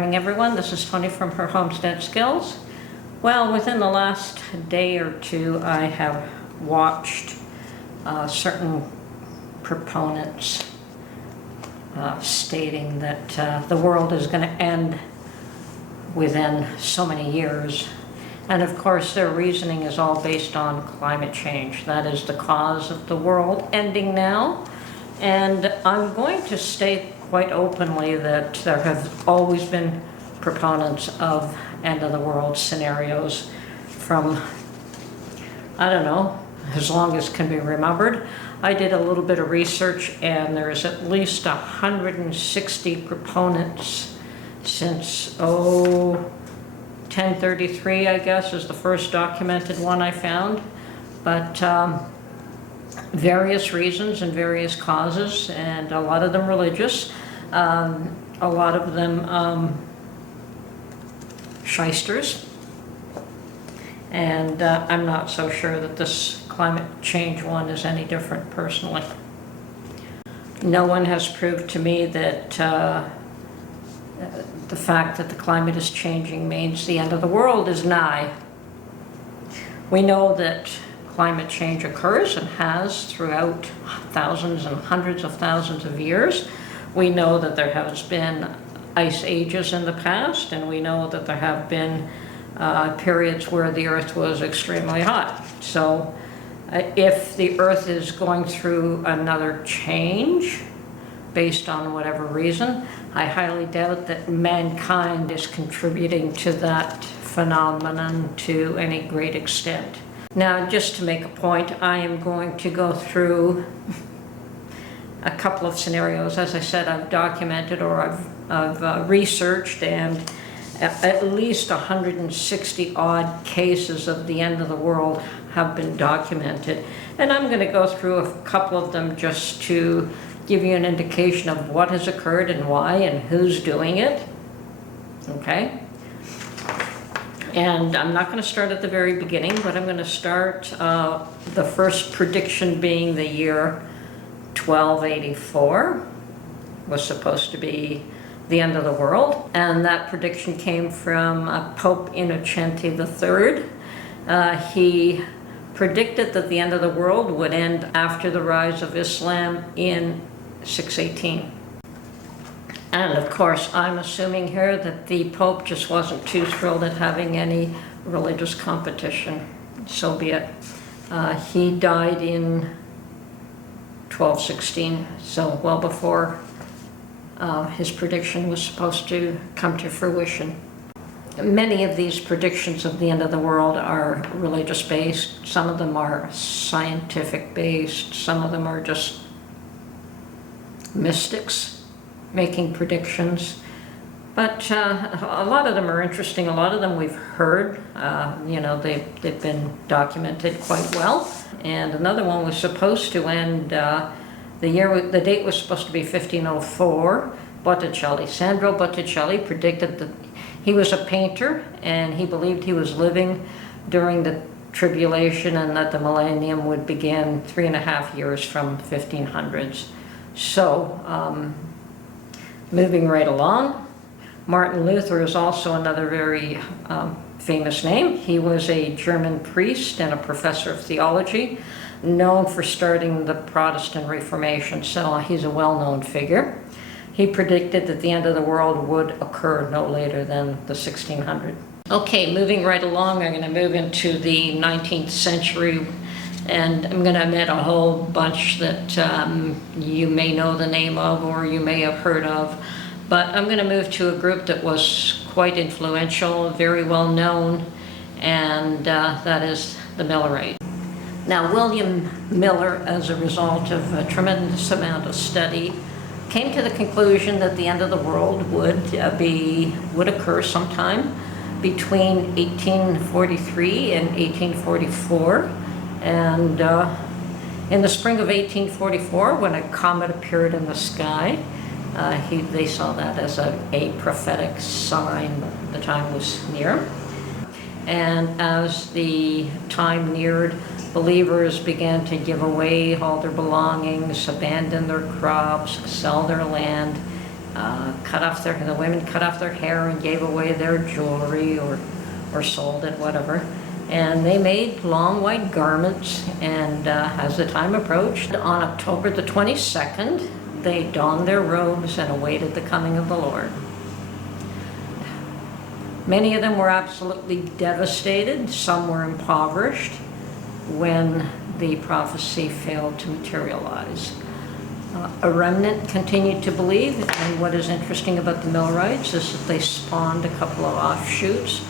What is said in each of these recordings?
morning, everyone. This is Tony from her Homestead Skills. Well, within the last day or two, I have watched certain proponents stating that the world is going to end within so many years. And of course, their reasoning is all based on climate change. That is the cause of the world ending now. And I'm going to state quite openly that there have always been proponents of end of the world scenarios from, I don't know, as long as can be remembered. I did a little bit of research, and there's at least 160 proponents since 1033, I guess, is the first documented one I found. But various reasons and various causes, and a lot of them religious, a lot of them shysters, and I'm not so sure that this climate change one is any different personally. No one has proved to me that the fact that the climate is changing means the end of the world is nigh. We know that climate change occurs and has throughout thousands and hundreds of thousands of years. We know that there has been ice ages in the past, and we know that there have been periods where the earth was extremely hot. So if the earth is going through another change based on whatever reason, I highly doubt that mankind is contributing to that phenomenon to any great extent. Now, just to make a point, I am going to go through a couple of scenarios. As I said, I've documented, or I've researched, and at least 160 odd cases of the end of the world have been documented. And I'm going to go through a couple of them just to give you an indication of what has occurred and why and who's doing it. Okay? And I'm not going to start at the very beginning, but I'm going to start the first prediction being the year 1284 was supposed to be the end of the world. And that prediction came from Pope Innocenti III. He predicted that the end of the world would end after the rise of Islam in 618. And of course, I'm assuming here that the Pope just wasn't too thrilled at having any religious competition. So be it. He died in 1216, so well before his prediction was supposed to come to fruition. Many of these predictions of the end of the world are religious based. Some of them are scientific based. Some of them are just mystics making predictions. But a lot of them are interesting. A lot of them we've heard. They've been documented quite well. And another one was supposed to end, the date was supposed to be 1504. Sandro Botticelli predicted that he was a painter, and he believed he was living during the tribulation and that the millennium would begin 3.5 years from 1500s. So, moving right along, Martin Luther is also another very famous name. He was a German priest and a professor of theology, known for starting the Protestant Reformation, so he's a well-known figure. He predicted that the end of the world would occur no later than the 1600s. Okay, moving right along, I'm going to move into the 19th century, and I'm going to omit a whole bunch that you may know the name of or you may have heard of. But I'm going to move to a group that was quite influential, very well known, and that is the Millerite. Now, William Miller, as a result of a tremendous amount of study, came to the conclusion that the end of the world would occur sometime between 1843 and 1844. And in the spring of 1844, when a comet appeared in the sky, they saw that as a prophetic sign that the time was near. And as the time neared, believers began to give away all their belongings, abandon their crops, sell their land, the women cut off their hair and gave away their jewelry or sold it, whatever. And they made long white garments, and as the time approached, on October the 22nd, they donned their robes and awaited the coming of the Lord. Many of them were absolutely devastated. Some were impoverished when the prophecy failed to materialize. A remnant continued to believe, and what is interesting about the Millerites is that they spawned a couple of offshoots,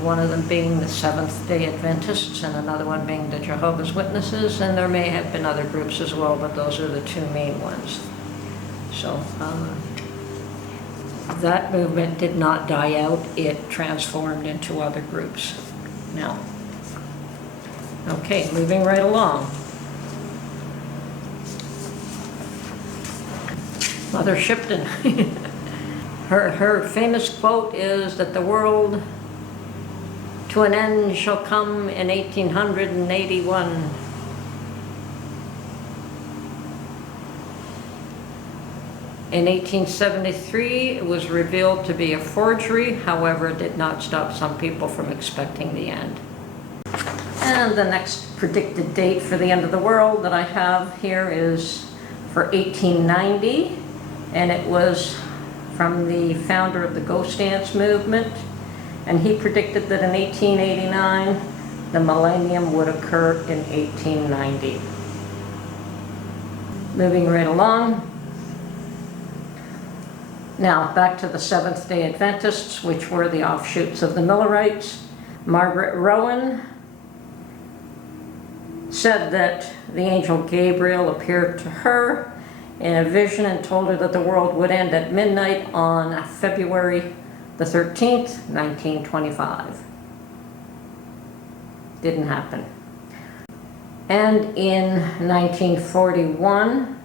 one of them being the Seventh-day Adventists and another one being the Jehovah's Witnesses, and there may have been other groups as well, but those are the two main ones. So that movement did not die out, it transformed into other groups. Now, okay, moving right along. Mother Shipton, her famous quote is that the world to an end shall come in 1881. In 1873, it was revealed to be a forgery. However, it did not stop some people from expecting the end. And the next predicted date for the end of the world that I have here is for 1890, and it was from the founder of the Ghost Dance movement. And he predicted that in 1889, the millennium would occur in 1890. Moving right along. Now, back to the Seventh-day Adventists, which were the offshoots of the Millerites. Margaret Rowan said that the angel Gabriel appeared to her in a vision and told her that the world would end at midnight on February the 13th, 1925. Didn't happen. And in 1941,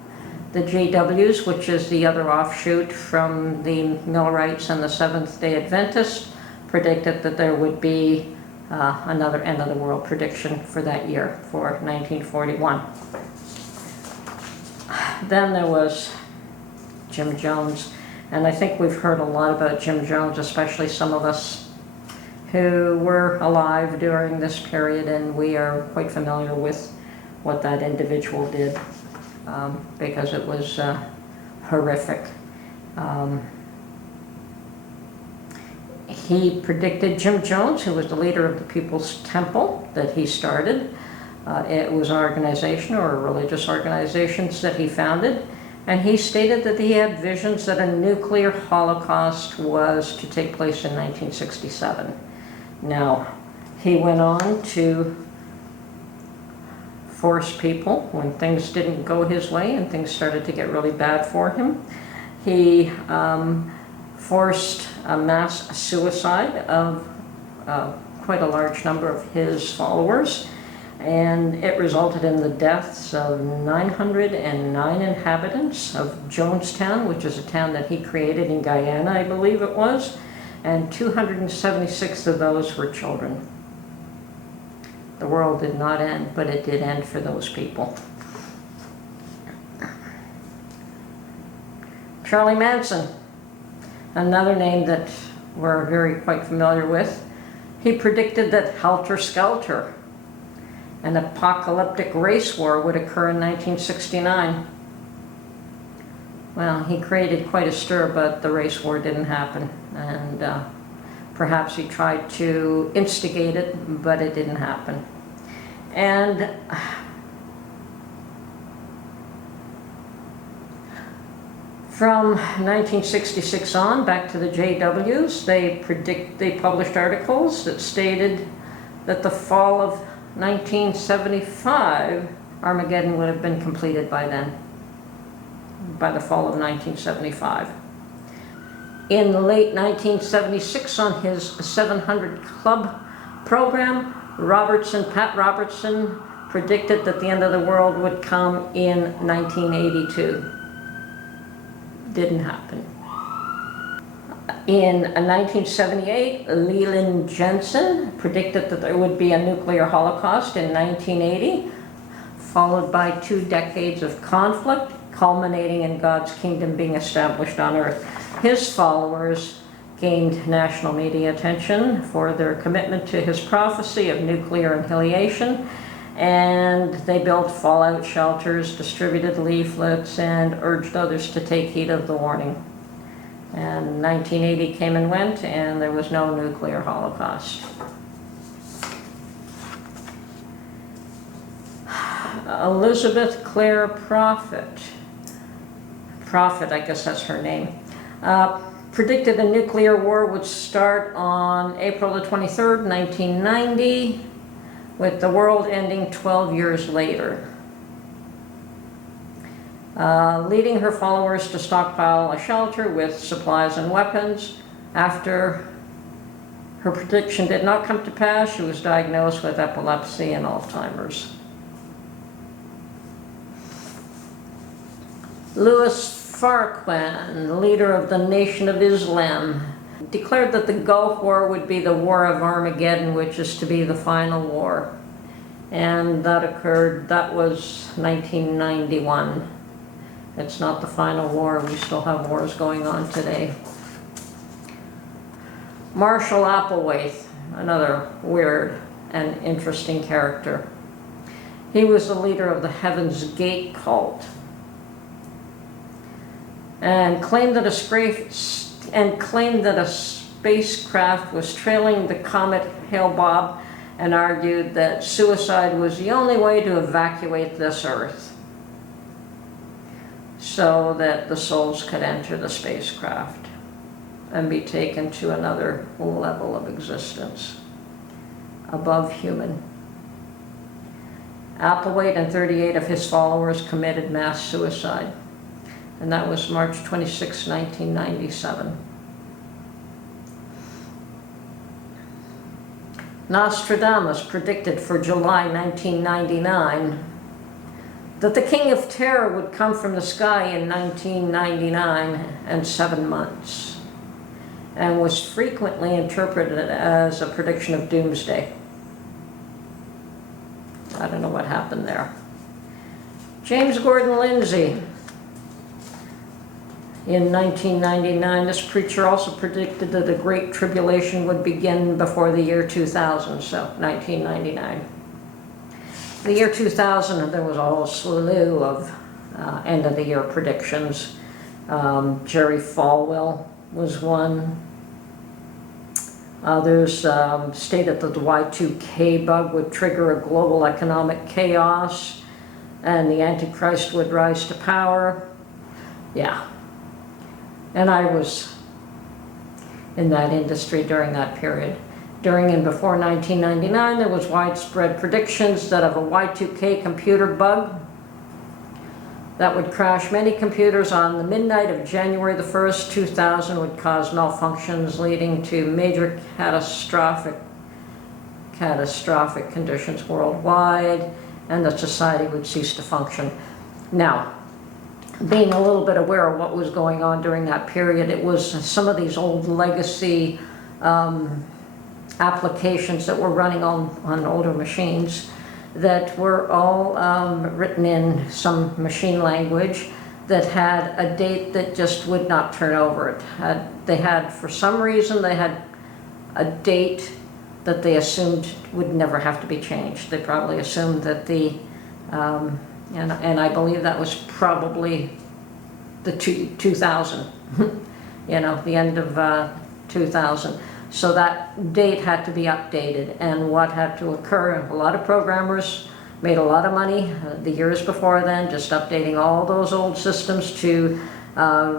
the JWs, which is the other offshoot from the Millerites and the Seventh-day Adventists, predicted that there would be another end of the world prediction for that year, for 1941. Then there was Jim Jones. And I think we've heard a lot about Jim Jones, especially some of us who were alive during this period, and we are quite familiar with what that individual did, because it was horrific. He predicted, Jim Jones, who was the leader of the People's Temple that he started. It was an organization, or a religious organization, that he founded. And he stated that he had visions that a nuclear holocaust was to take place in 1967. Now, he went on to force people, when things didn't go his way and things started to get really bad for him, he forced a mass suicide of quite a large number of his followers. And it resulted in the deaths of 909 inhabitants of Jonestown, which is a town that he created in Guyana, I believe it was, and 276 of those were children. The world did not end, but it did end for those people. Charlie Manson, another name that we're very quite familiar with. He predicted that Helter Skelter, an apocalyptic race war, would occur in 1969. Well, he created quite a stir, but the race war didn't happen. And perhaps he tried to instigate it, but it didn't happen. And from 1966 on, back to the JWs, they published articles that stated that the fall of 1975, Armageddon would have been completed by then, by the fall of 1975. In the late 1976, on his 700 Club program, Pat Robertson predicted that the end of the world would come in 1982. Didn't happen. In 1978, Leland Jensen predicted that there would be a nuclear holocaust in 1980, followed by 2 decades of conflict, culminating in God's kingdom being established on earth. His followers gained national media attention for their commitment to his prophecy of nuclear annihilation, and they built fallout shelters, distributed leaflets, and urged others to take heed of the warning. And 1980 came and went, and there was no nuclear holocaust. Elizabeth Clare Prophet, I guess that's her name, predicted a nuclear war would start on April the 23rd, 1990, with the world ending 12 years later. Leading her followers to stockpile a shelter with supplies and weapons. After her prediction did not come to pass, she was diagnosed with epilepsy and Alzheimer's. Louis Farrakhan, leader of the Nation of Islam, declared that the Gulf War would be the War of Armageddon, which is to be the final war. And that occurred, that was 1991. It's not the final war, we still have wars going on today. Marshall Applewhite, another weird and interesting character. He was the leader of the Heaven's Gate cult, and claimed that a spacecraft was trailing the comet Hale-Bopp, and argued that suicide was the only way to evacuate this Earth so that the souls could enter the spacecraft and be taken to another level of existence above human. Applewhite and 38 of his followers committed mass suicide, and that was March 26, 1997. Nostradamus predicted for July 1999 that the King of Terror would come from the sky in 1999 and 7 months, and was frequently interpreted as a prediction of doomsday. I don't know what happened there. James Gordon Lindsay. In 1999, this preacher also predicted that the Great Tribulation would begin before the year 2000, so 1999. The year 2000, there was a whole slew of end-of-the-year predictions. Jerry Falwell was one. Others stated that the Y2K bug would trigger a global economic chaos and the Antichrist would rise to power. Yeah. And I was in that industry during that period. During and before 1999, there was widespread predictions that of a Y2K computer bug that would crash many computers on the midnight of January the 1st, 2000, would cause malfunctions leading to major catastrophic conditions worldwide, and that society would cease to function. Now, being a little bit aware of what was going on during that period, it was some of these old legacy applications that were running on older machines that were all written in some machine language that had a date that just would not turn over. For some reason, they had a date that they assumed would never have to be changed. They probably assumed that and I believe that was probably the 2000, you know, the end of 2000. So that date had to be updated, and what had to occur, a lot of programmers made a lot of money the years before then just updating all those old systems to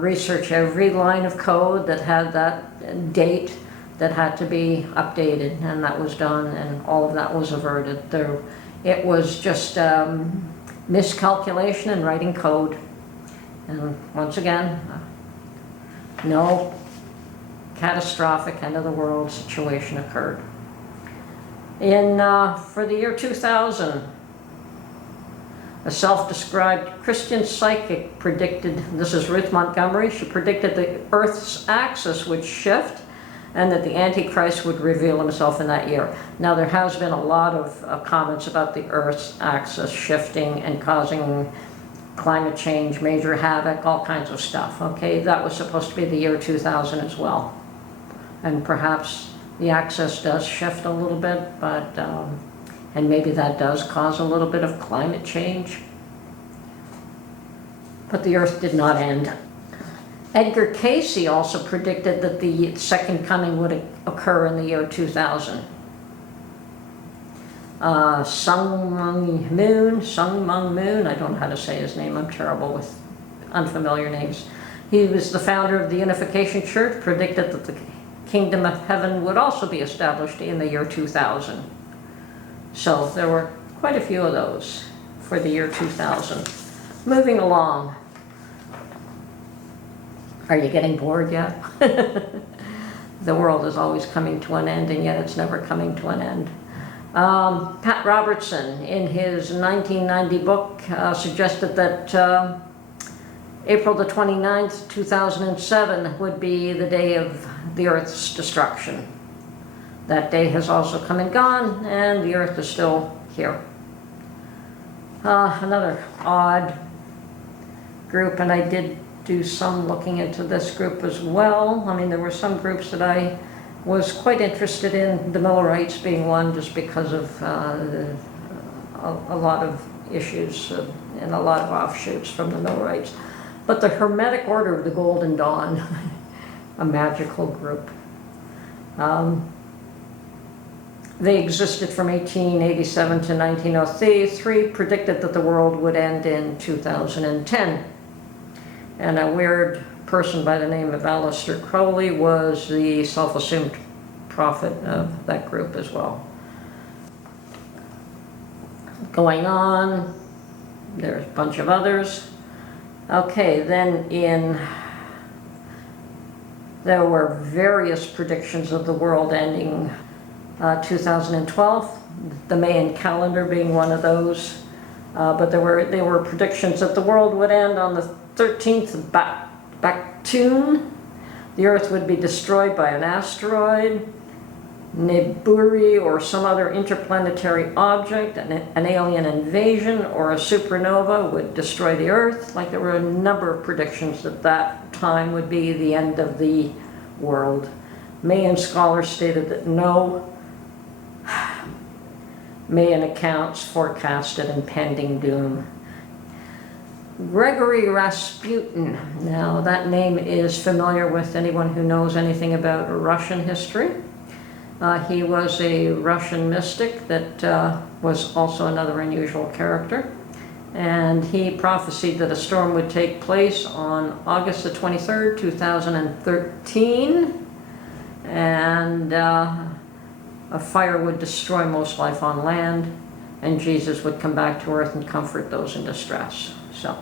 research every line of code that had that date that had to be updated, and that was done, and all of that was averted. It was just miscalculation in writing code. And once again, no catastrophic end of the world situation occurred. For the year 2000, a self-described Christian psychic predicted, this is Ruth Montgomery, she predicted the Earth's axis would shift and that the Antichrist would reveal himself in that year. Now, there has been a lot of comments about the Earth's axis shifting and causing climate change, major havoc, all kinds of stuff, okay? That was supposed to be the year 2000 as well. And perhaps the axis does shift a little bit, but, and maybe that does cause a little bit of climate change. But the Earth did not end. Edgar Cayce also predicted that the second coming would occur in the year 2000. Sung Mung Moon, I don't know how to say his name, I'm terrible with unfamiliar names. He was the founder of the Unification Church, predicted that the Kingdom of Heaven would also be established in the year 2000. So there were quite a few of those for the year 2000. Moving along. Are you getting bored yet? The world is always coming to an end, and yet it's never coming to an end. Pat Robertson, in his 1990 book, suggested that April the 29th, 2007 would be the day of the Earth's destruction. That day has also come and gone, and the Earth is still here. Another odd group, and I did do some looking into this group as well. I mean, there were some groups that I was quite interested in, the Millerites being one, just because of a lot of issues and a lot of offshoots from the Millerites. But the Hermetic Order of the Golden Dawn, a magical group. They existed from 1887 to 1903, predicted that the world would end in 2010. And a weird person by the name of Aleister Crowley was the self-assumed prophet of that group as well. Going on, there's a bunch of others. Okay, then there were various predictions of the world ending 2012, the Mayan calendar being one of those. But there were predictions that the world would end on the 13th of Bactun. The Earth would be destroyed by an asteroid, Nibiru, or some other interplanetary object, an alien invasion, or a supernova would destroy the Earth. Like, there were a number of predictions that that time would be the end of the world. Mayan scholars stated that no Mayan accounts forecasted impending doom. Gregory Rasputin. Now, that name is familiar with anyone who knows anything about Russian history. He was a Russian mystic that was also another unusual character. And he prophesied that a storm would take place on August the 23rd, 2013. And a fire would destroy most life on land, and Jesus would come back to earth and comfort those in distress. So,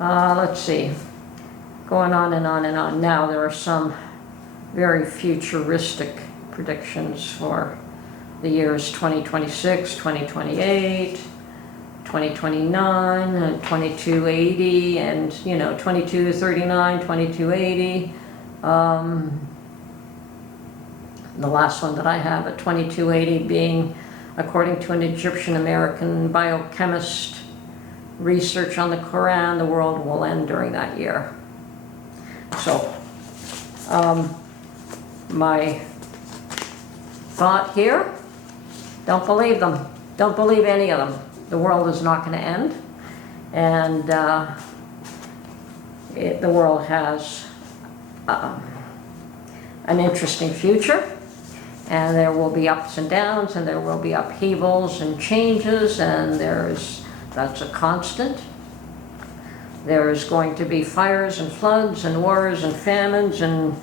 let's see. Going on and on and on. Now, there are some very futuristic predictions for the years 2026, 2028, 2029, and 2280, and, 2239, 2280. The last one that I have at 2280 being, according to an Egyptian-American biochemist, research on the Quran, the world will end during that year. So, my thought here, don't believe them. Don't believe any of them. The world is not going to end. And the world has an interesting future. And there will be ups and downs, and there will be upheavals and changes, and that's a constant. There is going to be fires and floods and wars and famines and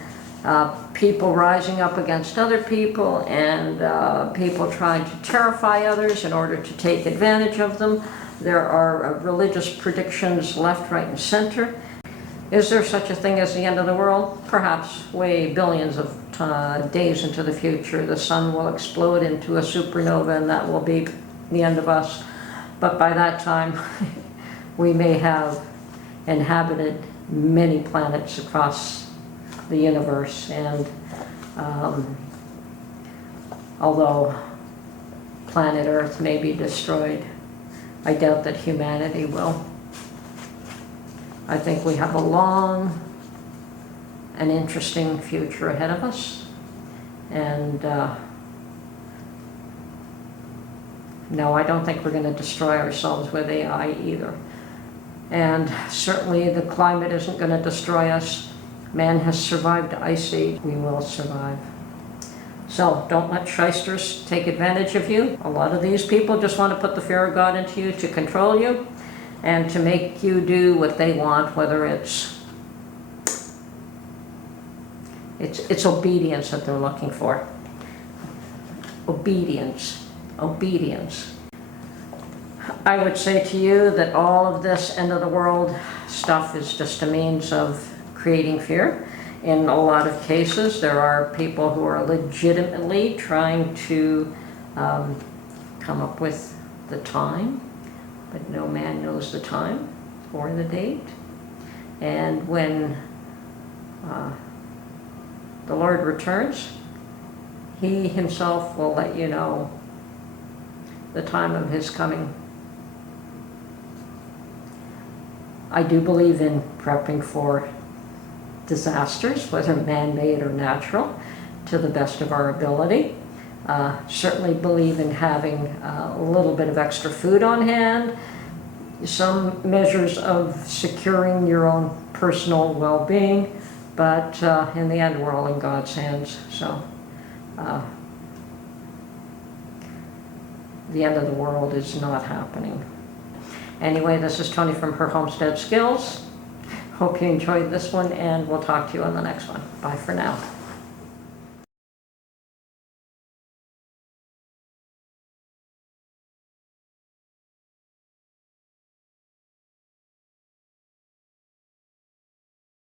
people rising up against other people, and people trying to terrify others in order to take advantage of them. There are religious predictions left, right, and center. Is there such a thing as the end of the world? Perhaps way billions of days into the future, the sun will explode into a supernova, and that will be the end of us. But by that time, we may have inhabited many planets across the universe, and although planet Earth may be destroyed, I doubt that humanity will. I think we have a long and interesting future ahead of us. And no, I don't think we're going to destroy ourselves with AI either. And certainly the climate isn't going to destroy us. Man has survived the Ice Age. We will survive. So don't let shysters take advantage of you. A lot of these people just want to put the fear of God into you to control you and to make you do what they want, whether it's obedience that they're looking for. Obedience. Obedience. I would say to you that all of this end of the world stuff is just a means of creating fear. In a lot of cases, there are people who are legitimately trying to come up with the time, but no man knows the time or the date. And when the Lord returns, He Himself will let you know the time of His coming. I do believe in prepping for disasters, whether man-made or natural, to the best of our ability. Certainly believe in having a little bit of extra food on hand, some measures of securing your own personal well-being, but in the end, we're all in God's hands. So the end of the world is not happening. Anyway, this is Tony from Her Homestead Skills. Hope you enjoyed this one, and we'll talk to you on the next one. Bye for now.